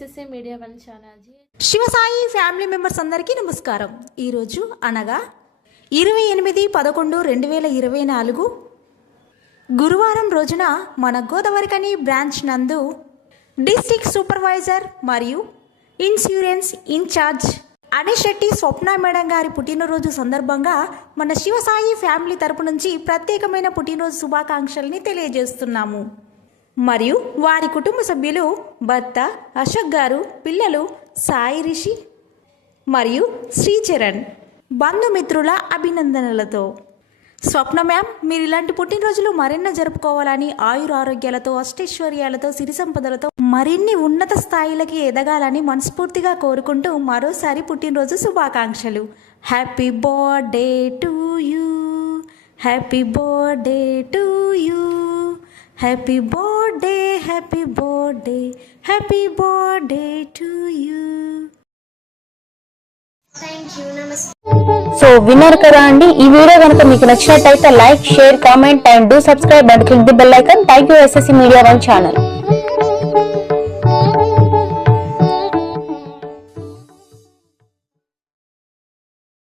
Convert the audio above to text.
Media one channel Shivasai family members అందరికీ నమస్కారం. ఈరోజు అనగా ఇరవై ఎనిమిది పదకొండు రెండు వేల ఇరవై నాలుగు గురువారం రోజున మన గోదావరికని బ్రాంచ్ నందు డిస్టిక్ సూపర్వైజర్ మరియు insurance in-charge Anishetti Swapna madam గారి పుట్టినరోజు సందర్భంగా మన శివసాయి ఫ్యామిలీ తరపు నుంచి ప్రత్యేకమైన పుట్టినరోజు శుభాకాంక్షల్ని తెలియజేస్తున్నాము. మరియు వారి కుటుంబ సభ్యులు భర్త అశోక్ గారు పిల్లలు సాయి రిషి మరియు శ్రీచరణ్. బంధుమిత్రుల అభినందనలతో. స్వప్న మ్యామ్ మీరు ఇలాంటి పుట్టినరోజులు మరెన్నో జరుపుకోవాలని ఆయుర ఆరోగ్యాలతో అష్టైశ్వర్యాలతో సిరి సంపదలతో మరిన్ని ఉన్నత స్థాయిలకి ఎదగాలని మనస్ఫూర్తిగా కోరుకుంటూ మరోసారి పుట్టినరోజు శుభాకాంక్షలు. Happy birthday to you. Happy birthday to you. Happy birth happy birthday happy birthday to you so విన్నారు కదా అండి. ఈ వీడియో కనుక మీకు నచ్చినట్టయితే like share comment and do subscribe and click the bell icon thank you SSC media one channel